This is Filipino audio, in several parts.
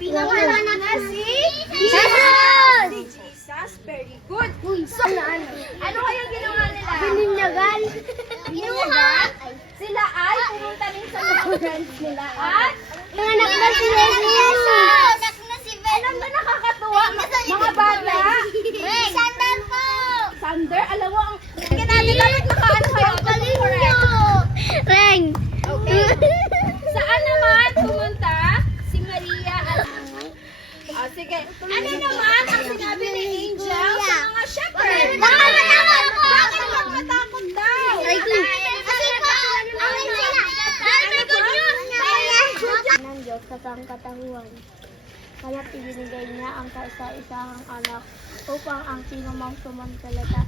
Pinangalan na si Jesus! Si Jesus, very good. So, ano kayang ginawa nila? Bininyagan. Bininyagan? Sila ay pumunta rin sa restaurant nila at Nanganak na si Jesus! alam na nakakatuwa mga bata. Sandal po! Sander, alam mo ang kinati dapat nakaano kayo correct. Reng! Okay. Saan naman pumunta si Maria at sige. Ano naman ang sinabi ni Angel sa mga shepherd? Baka matakot po! Bakit matakot daw? Kasi po, ang sila. May good news! Ng Diyos sa sangkatahuan. Kaya't ibinigay niya ang kaisa-isahang anak upang ang sinumang sumampalataya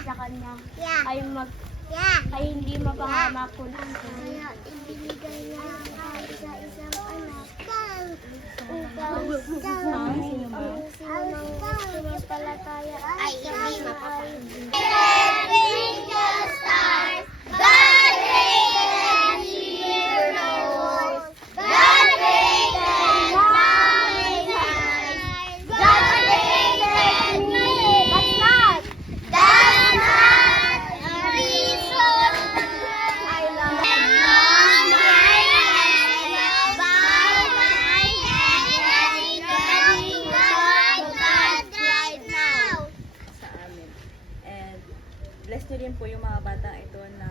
sa kanya ay hindi mapangamak kung ang kanya. Ibinigay niya ang kaisa-isang anak upang ang sinumang sumampalataya ay hindi mapangamak. God reigns, hear knows. God reigns, God reigns, that's not a reason. I love my God right now. Sa amin. And bless nyo din po yung mga bata ito na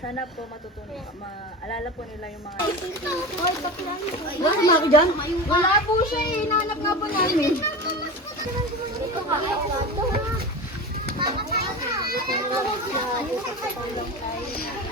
sana po matutunan, maalala po nila yung mga Wala po siya eh. Hinahanap nga po namin. Mama tayo na.